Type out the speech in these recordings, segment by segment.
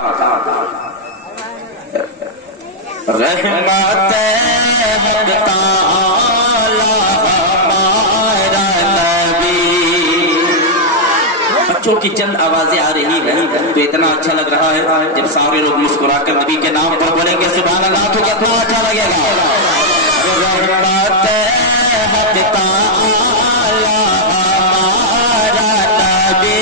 رحمت حق تعالی ہمارا نبی. بچوں کی چند آوازیں آ رہی ہے تو اتنا اچھا لگ رہا ہے جب سارے لوگ مسکرا کر نبی کے نام پر بولیں گے سبحان اللہ تو کتنا اچھا لگے گا. رحمت حق تعالی ہمارا نبی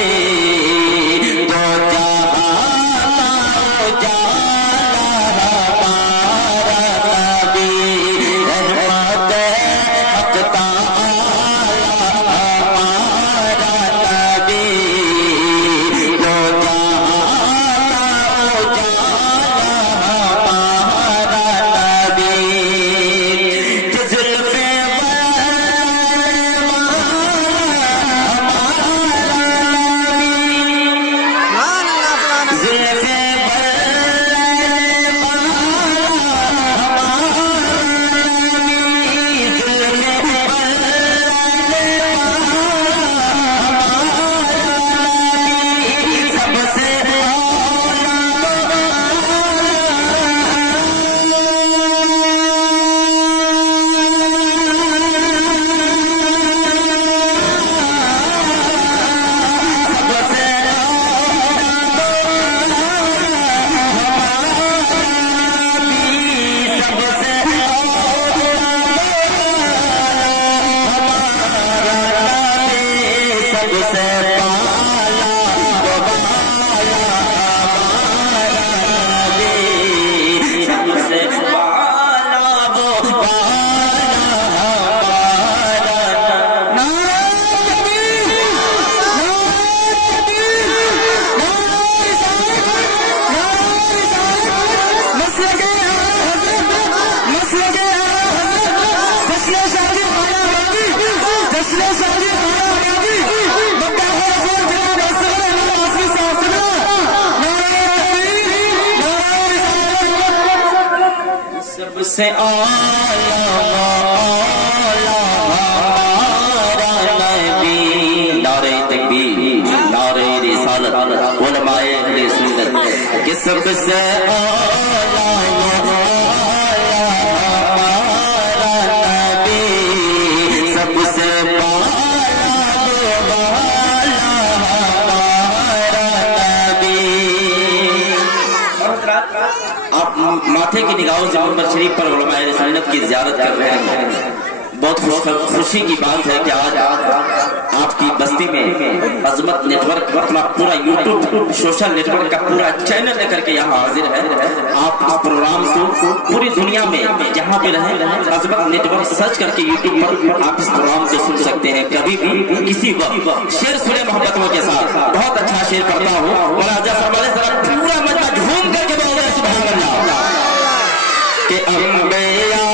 سے نعرہ تکبیر نعرہ رسالت علماء اہل سنت کہ سب سے ماتھے کی نگاہوں سے منبر شریف پر علماء سنت کی زیارت کر رہے ہیں. بہت خوشی کی بات ہے کہ آج آپ کی بستی میں عظمت نیٹ ورک اپنا پورا یوٹیوب سوشل نیٹ ورک کا پورا چینل لے کر کے یہاں حاضر ہے. آپ اس پروگرام کو پوری دنیا میں جہاں بھی رہیں عظمت نیٹ ورک سرچ کر کے یوٹیوب پر آپ اس پروگرام کو سن سکتے ہیں. کبھی بھی کسی وقت شعر سنے محبتوں کے ساتھ بہت اچھا شعر کرتا ہوں. راجہ فرمانے ذرا پورا مجمع جھوم کر کے بولے سبحان اللہ کہ انبیاء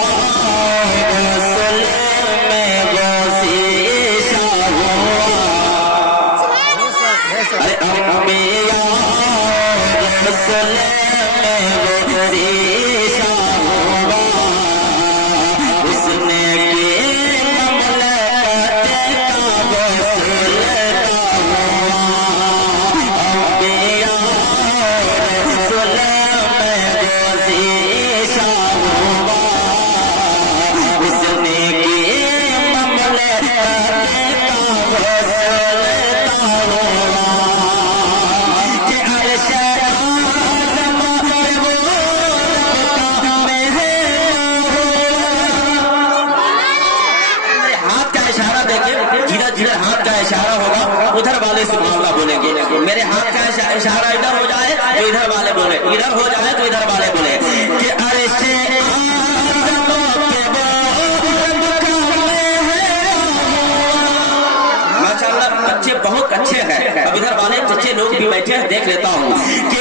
میرے ہاتھ کا اشارہ ادھر ہو جائے تو ادھر والے بولے ادھر ہو جائے تو ادھر والے بولے کہ ماشاءاللہ بچے بہت اچھے ہیں. اب ادھر والے بچے لوگ بھی بیٹھے ہیں دیکھ لیتا ہوں کہ